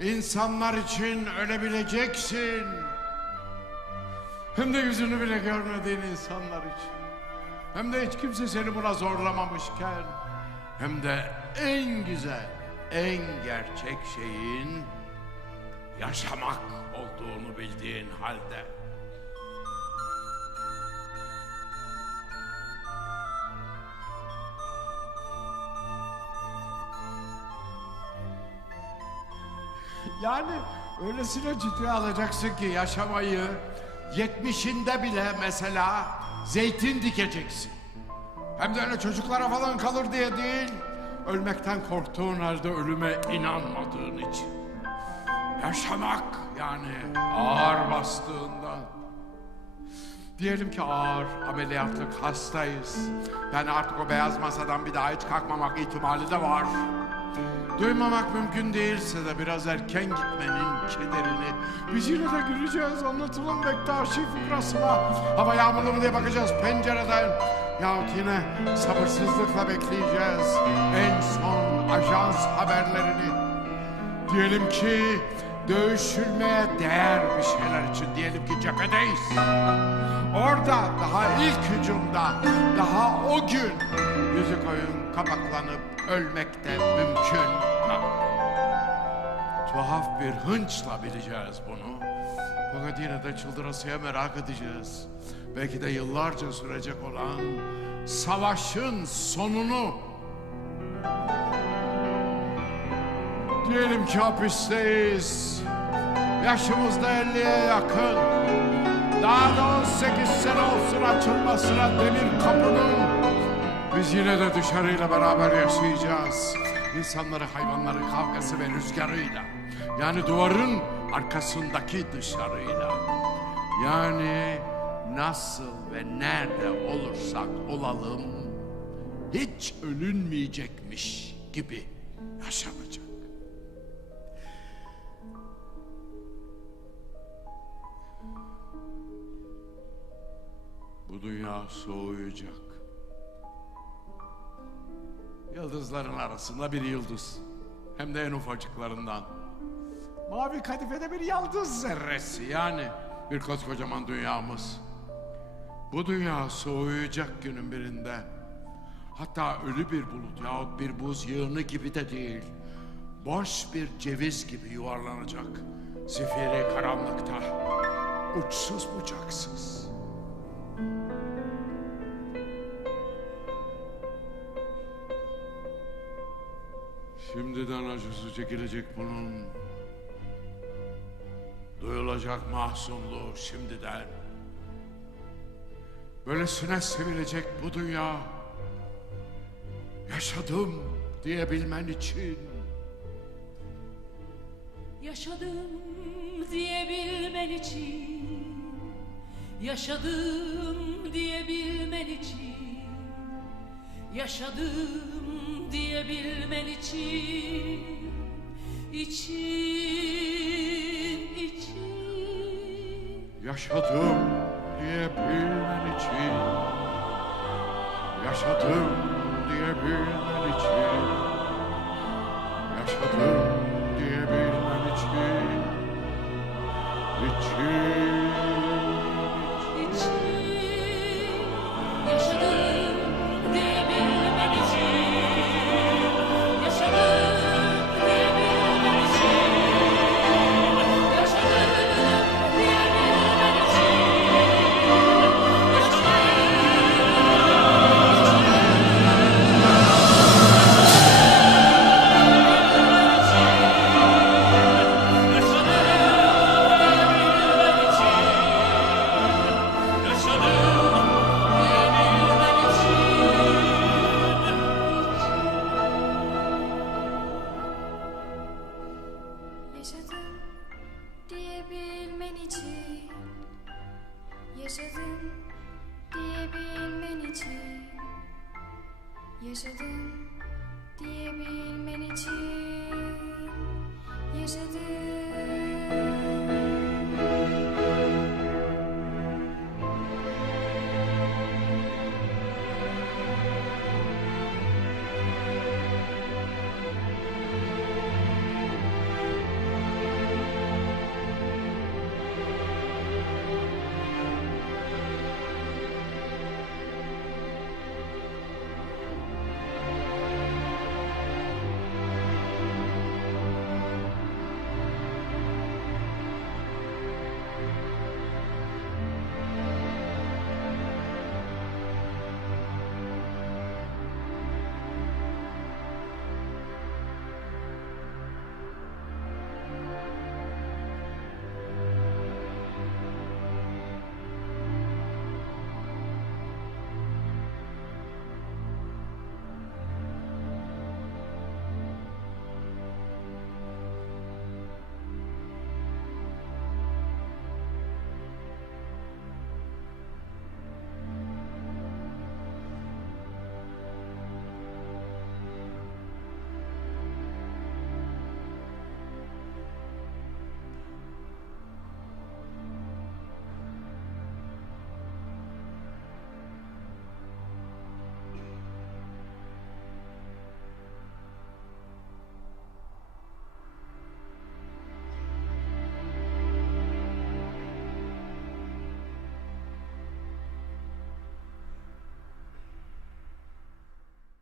İnsanlar için ölebileceksin. Hem de yüzünü bile görmediğin insanlar için. Hem de hiç kimse seni buna zorlamamışken. Hem de en güzel, en gerçek şeyin yaşamak olduğunu bildiğin halde. Yani öylesine ciddiye alacaksın ki yaşamayı yetmişinde bile mesela zeytin dikeceksin. Hem de öyle çocuklara falan kalır diye değil. Ölmekten korktuğun halde ölüme inanmadığın için. Yaşamak yani ağır bastığından. Diyelim ki ağır ameliyatlık hastayız. Yani artık o beyaz masadan bir daha hiç kalkmamak ihtimali de var. Duymamak mümkün değilse de biraz erken gitmenin kederini biz yine de güleceğiz anlatılan Bektaşi fıkrasına. Hava yağmurlu mu diye bakacağız pencereden. Yahut yine sabırsızlıkla bekleyeceğiz en son ajans haberlerini. Diyelim ki dövüşülmeye değer bir şeyler için diyelim ki cephedeyiz. Orada daha ilk hücumda daha o gün yüzük oyun kapaklanıp ölmek de mümkün. Ha. Tuhaf bir hınçla bileceğiz bunu. Fakat yine de çıldırasıya merak edeceğiz. Belki de yıllarca sürecek olan savaşın sonunu. Diyelim ki hapisteyiz. Yaşımız da 50'ye yakın. Daha da 18 sene olsun açılmasına demir kapının. Biz yine de dışarıyla beraber yaşayacağız. İnsanları, hayvanları kavgası ve rüzgarıyla. Yani duvarın arkasındaki dışarıyla. Yani nasıl ve nerede olursak olalım hiç ölünmeyecekmiş gibi yaşanacak. Dünya soğuyacak. Yıldızların arasında bir yıldız. Hem de en ufacıklarından. Mavi kadifede bir yıldız zerresi yani. Bir koskocaman dünyamız. Bu dünya soğuyacak günün birinde. Hatta ölü bir bulut yahut bir buz yığını gibi de değil. Boş bir ceviz gibi yuvarlanacak. Zifiri karanlıkta. Uçsuz bucaksız. Şimdiden acısı çekilecek bunun. Duyulacak mahzunluğu şimdiden. Böylesine sevilecek bu dünya. Yaşadım diyebilmen için. Yaşadım diyebilmen için Yaşadım diyebilmen için Yaşadım diyebilmen için için için Yaşadım diyebilmen için. Yaşadım diyebilmen için. Yaşadım diyebilmen için. İçin. Yaşadım diyebilmen için Yaşadım